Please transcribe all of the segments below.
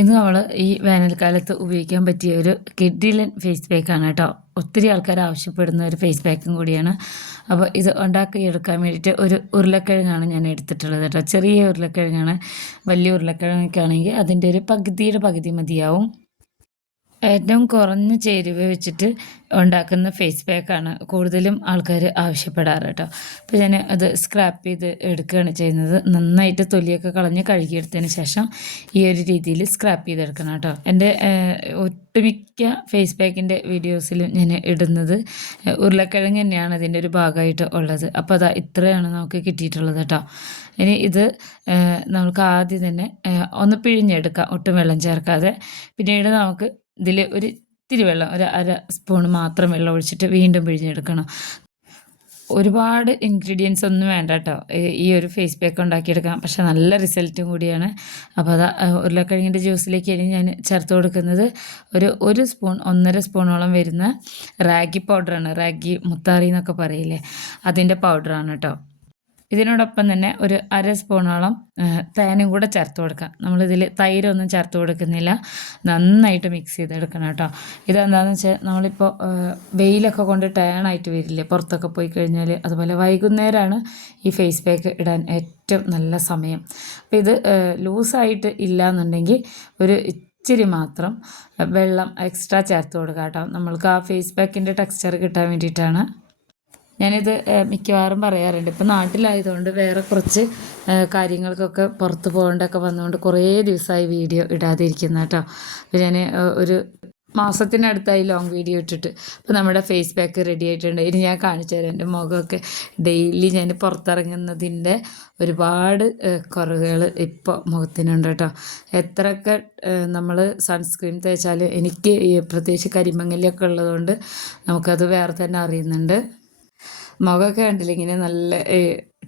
ഇത് നമ്മൾ ഈ വേനൽക്കാലത്ത് ഉപയോഗിക്കാൻ പറ്റിയ ഒരു കിഡിലൻ ഫേസ് പാക്കാണ് കേട്ടോ. ഒത്തിരി ആൾക്കാർ ആവശ്യപ്പെടുന്ന ഒരു ഫേസ് പാക്കും കൂടിയാണ്. അപ്പോൾ ഇത് ഉണ്ടാക്കിയെടുക്കാൻ വേണ്ടിയിട്ട് ഒരു ഉരുളക്കിഴങ്ങാണ് ഞാൻ എടുത്തിട്ടുള്ളത് കേട്ടോ. ചെറിയ ഉരുളക്കിഴങ്ങാണ്. വലിയ ഉരുളക്കിഴങ്ങൊക്കെ ആണെങ്കിൽ അതിൻ്റെ ഒരു പകുതിയുടെ പകുതി മതിയാവും. ഏറ്റവും കുറഞ്ഞ ചേരുവ വെച്ചിട്ട് ഉണ്ടാക്കുന്ന ഫേസ് പാക്കാണ് കൂടുതലും ആൾക്കാർ ആവശ്യപ്പെടാറ് കേട്ടോ. അപ്പോൾ ഞാൻ അത് സ്ക്രാപ്പ് ചെയ്ത് എടുക്കുകയാണ് ചെയ്യുന്നത്. നന്നായിട്ട് തൊലിയൊക്കെ കളഞ്ഞ് കഴുകിയെടുത്തതിന് ശേഷം ഈ ഒരു രീതിയിൽ സ്ക്രാപ്പ് ചെയ്തെടുക്കണം കേട്ടോ. എൻ്റെ ഒട്ടുമിക്ക ഫേസ് പാക്കിൻ്റെ വീഡിയോസിലും ഞാൻ ഇടുന്നത് ഉരുളക്കിഴങ്ങ് തന്നെയാണ് അതിൻ്റെ ഒരു ഭാഗമായിട്ട് ഉള്ളത്. അപ്പോൾ അതാ ഇത്രയാണ് നമുക്ക് കിട്ടിയിട്ടുള്ളത് കേട്ടോ. ഇനി ഇത് നമുക്ക് ആദ്യം തന്നെ ഒന്ന് പിഴിഞ്ഞെടുക്കാം, ഒട്ടും വെള്ളം ചേർക്കാതെ. പിന്നീട് നമുക്ക് ഇതിൽ ഒരു ഇത്തിരി വെള്ളം, ഒരു അര സ്പൂൺ മാത്രം വെള്ളം ഒഴിച്ചിട്ട് വീണ്ടും പിഴിഞ്ഞെടുക്കണം. ഒരുപാട് ഇൻഗ്രീഡിയൻസ് ഒന്നും വേണ്ട കേട്ടോ ഈ ഒരു ഫേസ് പാക്ക് ഉണ്ടാക്കിയെടുക്കാം. പക്ഷെ നല്ല റിസൾട്ടും കൂടിയാണ്. അപ്പോൾ അത് ഉരുളക്കിഴങ്ങിൻ്റെ ജ്യൂസിലേക്ക് ഇനി ഞാൻ ചേർത്ത് കൊടുക്കുന്നത് ഒരു സ്പൂൺ 1.5 സ്പൂണോളം വരുന്ന റാഗി പൗഡറാണ്. റാഗി മുത്താറി എന്നൊക്കെ പറയില്ലേ, അതിൻ്റെ പൗഡറാണ് കേട്ടോ. ഇതിനോടൊപ്പം തന്നെ ഒരു അര സ്പൂണോളം തേനും കൂടെ ചേർത്ത് കൊടുക്കാം. നമ്മളിതിൽ തൈരൊന്നും ചേർത്ത് കൊടുക്കുന്നില്ല. നന്നായിട്ട് മിക്സ് ചെയ്തെടുക്കണം കേട്ടോ. ഇതെന്താണെന്ന് വെച്ചാൽ നമ്മളിപ്പോൾ വെയിലൊക്കെ കൊണ്ട് ടേണായിട്ട് വരില്ലേ പുറത്തൊക്കെ പോയി കഴിഞ്ഞാൽ, അതുപോലെ വൈകുന്നേരമാണ് ഈ ഫേസ് പാക്ക് ഇടാൻ ഏറ്റവും നല്ല സമയം. അപ്പോൾ ഇത് ലൂസായിട്ട് ഇല്ല എന്നുണ്ടെങ്കിൽ ഒരു ഇച്ചിരി മാത്രം വെള്ളം എക്സ്ട്രാ ചേർത്ത് കൊടുക്കാം കേട്ടോ. നമ്മൾക്ക് ആ ഫേസ് പാക്കിൻ്റെ ടെക്സ്ചർ കിട്ടാൻ വേണ്ടിയിട്ടാണ്. ഞാനിത് മിക്കവാറും പറയാറുണ്ട്. ഇപ്പം നാട്ടിലായതുകൊണ്ട് വേറെ കുറച്ച് കാര്യങ്ങൾക്കൊക്കെ പുറത്ത് പോകേണ്ടൊക്കെ വന്നുകൊണ്ട് കുറേ ദിവസമായി വീഡിയോ ഇടാതിരിക്കുന്ന കേട്ടോ. അപ്പോൾ ഞാൻ ഒരു മാസത്തിനടുത്തായി ലോങ് വീഡിയോ ഇട്ടിട്ട്. അപ്പോൾ നമ്മുടെ ഫേസ് പാക്ക് റെഡി ആയിട്ടുണ്ട്. ഇനി ഞാൻ കാണിച്ചു തരാം. എൻ്റെ മുഖമൊക്കെ ഡെയിലി ഞാൻ പുറത്തിറങ്ങുന്നതിൻ്റെ ഒരുപാട് കുറവുകൾ ഇപ്പോൾ മുഖത്തിനുണ്ട് കേട്ടോ. എത്രയൊക്കെ നമ്മൾ സൺസ്ക്രീൻ തേച്ചാലും എനിക്ക് ഈ പ്രത്യേകിച്ച് കരിമങ്ങലൊക്കെ ഉള്ളതുകൊണ്ട് നമുക്കത് വേറെ തന്നെ അറിയുന്നുണ്ട്. മുഖമൊക്കെ കണ്ടില്ല ഇങ്ങനെ നല്ല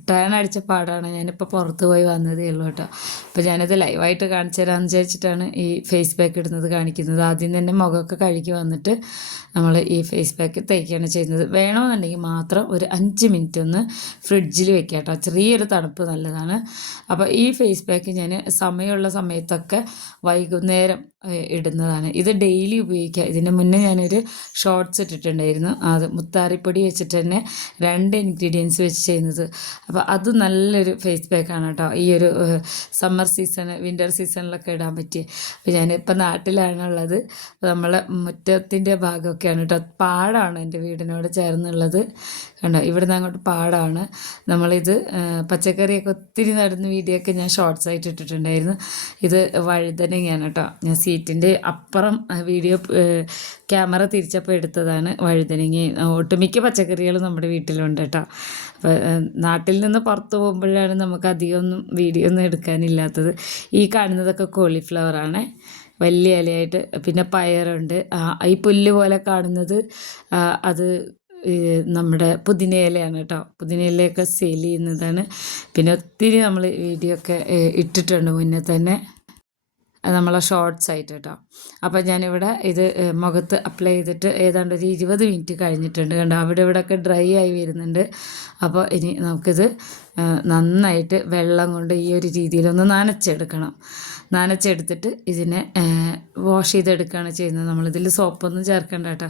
ടേൺ അടിച്ച പാടാണ്. ഞാനിപ്പോൾ പുറത്ത് പോയി വന്നതേ ഉള്ളൂ കേട്ടോ. അപ്പോൾ ഞാനത് ലൈവായിട്ട് കാണിച്ചു തരാമെന്ന് വിചാരിച്ചിട്ടാണ് ഈ ഫേസ് പാക്ക് ഇടുന്നത് കാണിക്കുന്നത്. ആദ്യം തന്നെ മുഖമൊക്കെ കഴുകി വന്നിട്ട് നമ്മൾ ഈ ഫേസ് പാക്ക് തേക്കുകയാണ് ചെയ്യുന്നത്. വേണമെന്നുണ്ടെങ്കിൽ മാത്രം ഒരു 5 മിനിറ്റ് ഒന്ന് ഫ്രിഡ്ജിൽ വെക്കുക കേട്ടോ. ചെറിയൊരു തണുപ്പ് നല്ലതാണ്. അപ്പോൾ ഈ ഫേസ് പാക്ക് ഞാൻ സമയമുള്ള സമയത്തൊക്കെ വൈകുന്നേരം ഇടുന്നതാണ്. ഇത് ഡെയിലി ഉപയോഗിക്കുക. ഇതിന് മുന്നേ ഞാനൊരു ഷോർട്ട്സ് ഇട്ടിട്ടുണ്ടായിരുന്നു. അത് മുത്താറിപ്പൊടി വെച്ചിട്ട് തന്നെ 2 ഇൻഗ്രീഡിയൻസ് വെച്ച് ചെയ്യുന്നത്. അപ്പോൾ അത് നല്ലൊരു ഫേസ് പാക്കാണ് കേട്ടോ. ഈ ഒരു സമ്മർ സീസൺ, വിൻ്റർ സീസണിലൊക്കെ ഇടാൻ പറ്റിയ. അപ്പോൾ ഞാനിപ്പോൾ നാട്ടിലാണുള്ളത്. നമ്മളെ മുറ്റത്തിൻ്റെ ഭാഗമൊക്കെയാണ് കേട്ടോ. പാടാണ് എൻ്റെ വീടിനോട് ചേർന്നുള്ളത്. കണ്ടോ, ഇവിടുന്ന് അങ്ങോട്ട് പാടാണ്. നമ്മളിത് പച്ചക്കറിയൊക്കെ ഒത്തിരി നടുന്ന വീഡിയോ ഒക്കെ ഞാൻ ഷോർട്ട്സ് ആയിട്ട് ഇട്ടിട്ടുണ്ടായിരുന്നു. ഇത് വഴുതനങ്ങയാണ് കേട്ടോ. ഞാൻ സീറ്റിൻ്റെ അപ്പുറം വീഡിയോ ക്യാമറ തിരിച്ചപ്പോൾ എടുത്തതാണ്. വഴുതനങ്ങയും ഒട്ടുമിക്ക പച്ചക്കറികളും നമ്മുടെ വീട്ടിലുണ്ട് കേട്ടോ. അപ്പോൾ നാട്ടിൽ നിന്ന് പുറത്ത് പോകുമ്പോഴാണ് നമുക്ക് അധികമൊന്നും വീഡിയോ ഒന്നും എടുക്കാനില്ലാത്തത്. ഈ കാണുന്നതൊക്കെ കോളിഫ്ലവറാണ്, വലിയ ഇലയായിട്ട്. പിന്നെ പയറുണ്ട്. ഈ പുല്ല് പോലെ കാണുന്നത് അത് നമ്മുടെ പുതിന ഇലയാണ് കേട്ടോ. പുതിന ഇലയൊക്കെ സെയിൽ ചെയ്യുന്നതാണ്. പിന്നെ ഒത്തിരി നമ്മൾ വീഡിയോ ഒക്കെ ഇട്ടിട്ടുണ്ട് മുന്നേ തന്നെ, നമ്മളെ ഷോർട്ട്സ് ആയിട്ട് കേട്ടോ. അപ്പോൾ ഞാനിവിടെ ഇത് മുഖത്ത് അപ്ലൈ ചെയ്തിട്ട് ഏതാണ്ട് ഒരു 20 മിനിറ്റ് കഴിഞ്ഞിട്ടുണ്ട്. കണ്ടോ, അവിടെ ഇവിടെയൊക്കെ ഡ്രൈ ആയി വരുന്നുണ്ട്. അപ്പോൾ ഇനി നമുക്കിത് നന്നായിട്ട് വെള്ളം കൊണ്ട് ഈ ഒരു രീതിയിലൊന്ന് നനച്ചെടുക്കണം. നനച്ചെടുത്തിട്ട് ഇതിനെ വാഷ് ചെയ്തെടുക്കുകയാണ് ചെയ്യുന്നത്. നമ്മളിതിൽ സോപ്പൊന്നും ചേർക്കേണ്ട കേട്ടോ.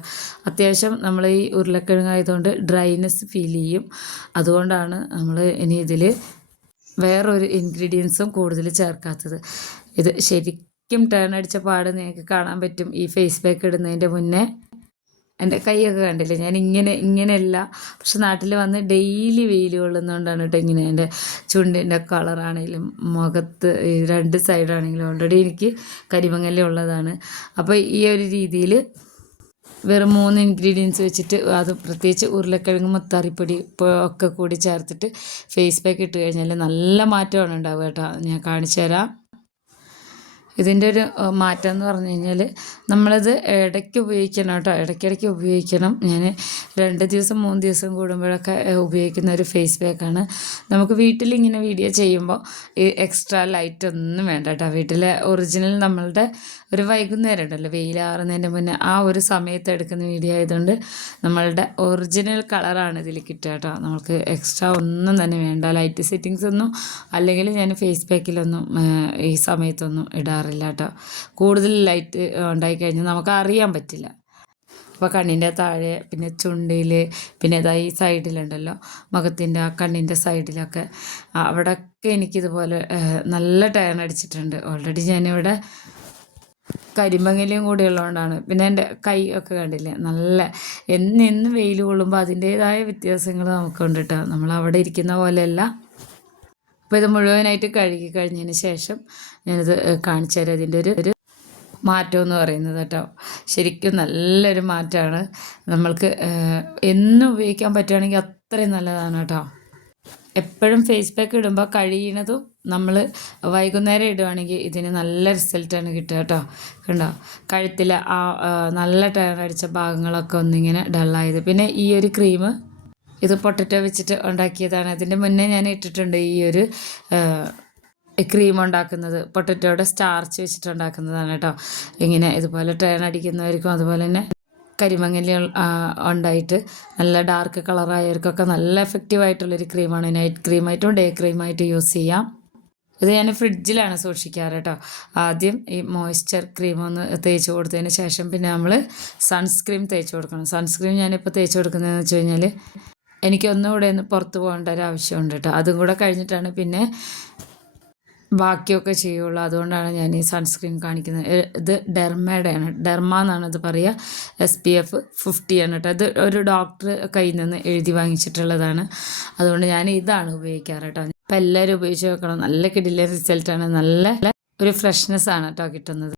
അത്യാവശ്യം നമ്മൾ ഈ ഉരുളക്കിഴങ്ങായതുകൊണ്ട് ഡ്രൈനെസ് ഫീൽ ചെയ്യും. അതുകൊണ്ടാണ് നമ്മൾ ഇനി ഇതിൽ വേറൊരു ഇൻഗ്രീഡിയൻസും കൂടുതൽ ചേർക്കാത്തത്. ഇത് ശരിക്കും ടേൺ അടിച്ച പാട് നിങ്ങൾക്ക് കാണാൻ പറ്റും. ഈ ഫേസ് പാക്ക് ഇടുന്നതിൻ്റെ മുന്നേ എൻ്റെ കൈയൊക്കെ കണ്ടില്ലേ, ഞാൻ ഇങ്ങനെയല്ല. പക്ഷെ നാട്ടിൽ വന്ന് ഡെയിലി വെയിൽ കൊള്ളുന്നതുകൊണ്ടാണ് കേട്ടോ ഇങ്ങനെ. എൻ്റെ ചുണ്ടിൻ്റെ കളറാണെങ്കിലും മുഖത്ത് 2 സൈഡാണെങ്കിലും ഓൾറെഡി എനിക്ക് കരിമങ്ങല ഉള്ളതാണ്. അപ്പോൾ ഈ ഒരു രീതിയിൽ വെറും 3 ഇൻഗ്രീഡിയൻസ് വെച്ചിട്ട്, അത് പ്രത്യേകിച്ച് ഉരുളക്കിഴങ്ങ് മുത്താറിപ്പൊടി ഒക്കെ കൂടി ചേർത്തിട്ട് ഫേസ് പാക്ക് ഇട്ട് കഴിഞ്ഞാൽ നല്ല മാറ്റമാണ് ഉണ്ടാവുക കേട്ടോ. ഞാൻ കാണിച്ചു തരാം. ഇതിൻ്റെ ഒരു മാറ്റം എന്ന് പറഞ്ഞു കഴിഞ്ഞാൽ നമ്മളത് ഇടയ്ക്ക് ഉപയോഗിക്കണം കേട്ടോ. ഇടയ്ക്കിടയ്ക്ക് ഉപയോഗിക്കണം. ഞാൻ 2 ദിവസം 3 ദിവസം കൂടുമ്പോഴൊക്കെ ഉപയോഗിക്കുന്ന ഒരു ഫേസ് പാക്കാണ്. നമുക്ക് വീട്ടിലിങ്ങനെ വീഡിയോ ചെയ്യുമ്പോൾ ഈ എക്സ്ട്രാ ലൈറ്റ് ഒന്നും വേണ്ട കേട്ടോ. വീട്ടിലെ ഒറിജിനൽ നമ്മളുടെ ഒരു വൈകുന്നേരം ഉണ്ടല്ലോ, വെയിലാറുന്നതിൻ്റെ മുന്നേ ആ ഒരു സമയത്ത് എടുക്കുന്ന വീഡിയോ ആയതുകൊണ്ട് നമ്മളുടെ ഒറിജിനൽ കളറാണ് ഇതിൽ കിട്ടുക കേട്ടോ. നമുക്ക് എക്സ്ട്രാ ഒന്നും തന്നെ വേണ്ട. ലൈറ്റ് സെറ്റിങ്സ് ഒന്നും അല്ലെങ്കിൽ ഞാൻ ഫേസ് പാക്കിലൊന്നും ഈ സമയത്തൊന്നും ഇടാറില്ല. ഉണ്ടാകാറില്ല കേട്ടോ. കൂടുതൽ ലൈറ്റ് ഉണ്ടായിക്കഴിഞ്ഞാൽ നമുക്ക് അറിയാൻ പറ്റില്ല. അപ്പോൾ കണ്ണിൻ്റെ താഴെ, പിന്നെ ചുണ്ടിൽ, പിന്നെ ഇതാ ഈ സൈഡിലുണ്ടല്ലോ മുഖത്തിൻ്റെ ആ കണ്ണിൻ്റെ സൈഡിലൊക്കെ അവിടെയൊക്കെ എനിക്കിതുപോലെ നല്ല ടേൺ അടിച്ചിട്ടുണ്ട്. ഓൾറെഡി ഞാനിവിടെ കരിമങ്ങലയും കൂടി ഉള്ളതുകൊണ്ടാണ്. പിന്നെ എൻ്റെ കൈ ഒക്കെ കണ്ടില്ലേ, നല്ല എന്നും വെയിൽ കൊള്ളുമ്പോൾ അതിൻ്റേതായ വ്യത്യാസങ്ങൾ നമുക്കുണ്ട് കേട്ടോ. നമ്മൾ അവിടെ ഇരിക്കുന്ന പോലെയല്ല. അപ്പോൾ ഇത് മുഴുവനായിട്ട് കഴുകി കഴിഞ്ഞതിന് ശേഷം ഞാനിത് കാണിച്ചു തരാം ഇതിൻ്റെ ഒരു മാറ്റം എന്ന് പറയുന്നത് കേട്ടോ. ശരിക്കും നല്ലൊരു മാറ്റമാണ്. നമ്മൾക്ക് എന്നും ഉപയോഗിക്കാൻ പറ്റുകയാണെങ്കിൽ അത്രയും നല്ലതാണ് കേട്ടോ. എപ്പോഴും ഫേസ് പാക്ക് ഇടുമ്പോൾ കഴിയുന്നതും നമ്മൾ വൈകുന്നേരം ഇടുകയാണെങ്കിൽ ഇതിന് നല്ല റിസൾട്ടാണ് കിട്ടുക കേട്ടോ. കണ്ടോ, കഴുത്തിൽ ആ നല്ല ടയർ അടിച്ച ഭാഗങ്ങളൊക്കെ ഒന്നിങ്ങനെ ഡള്ളായത്. പിന്നെ ഈ ഒരു ക്രീം ഇത് പൊട്ടറ്റോ വെച്ചിട്ട് ഉണ്ടാക്കിയതാണ്. അതിൻ്റെ മുന്നേ ഞാൻ ഇട്ടിട്ടുണ്ട് ഈ ഒരു ക്രീം ഉണ്ടാക്കുന്നത്. പൊട്ടറ്റോയുടെ സ്റ്റാർച്ച് വെച്ചിട്ട് ഉണ്ടാക്കുന്നതാണ് കേട്ടോ. ഇങ്ങനെ ഇതുപോലെ ടേൺ അടിക്കുന്നവർക്കും അതുപോലെ തന്നെ കരിമങ്ങലി ഉണ്ടായിട്ട് നല്ല ഡാർക്ക് കളറായവർക്കൊക്കെ നല്ല എഫക്റ്റീവായിട്ടുള്ളൊരു ക്രീമാണ്. നൈറ്റ് ക്രീമായിട്ടും ഡേ ക്രീമായിട്ടും യൂസ് ചെയ്യാം. ഇത് ഞാൻ ഫ്രിഡ്ജിലാണ് സൂക്ഷിക്കാറ് കേട്ടോ. ആദ്യം ഈ മോയ്സ്ചർ ക്രീം ഒന്ന് തേച്ച് കൊടുത്തതിന് ശേഷം പിന്നെ നമ്മൾ സൺസ്ക്രീം തേച്ച് കൊടുക്കണം. സൺസ്ക്രീം ഞാനിപ്പോൾ തേച്ച് കൊടുക്കുന്നതെന്ന് വെച്ച് കഴിഞ്ഞാൽ എനിക്കൊന്നുകൂടെ ഒന്ന് പുറത്ത് പോകേണ്ട ഒരു ആവശ്യമുണ്ട് കേട്ടോ. അതും കൂടെ കഴിഞ്ഞിട്ടാണ് പിന്നെ ബാക്കിയൊക്കെ ചെയ്യുള്ളൂ. അതുകൊണ്ടാണ് ഞാൻ ഈ സൺസ്ക്രീൻ കാണിക്കുന്നത്. ഇത് ഡെർമയുടെയാണ്, ഡെർമ എന്നാണ് ഇത് പറയുക. SPF 50 ആണ് കേട്ടോ. ഇത് ഒരു ഡോക്ടർ കയ്യിൽ നിന്ന് എഴുതി വാങ്ങിച്ചിട്ടുള്ളതാണ്. അതുകൊണ്ട് ഞാൻ ഇതാണ് ഉപയോഗിക്കാറ് കേട്ടോ. അപ്പം എല്ലാവരും ഉപയോഗിച്ച് നോക്കണം. നല്ല കിടിലൻ റിസൾട്ടാണ്. നല്ല ഒരു ഫ്രഷ്നെസ് ആണ് കേട്ടോ കിട്ടുന്നത്.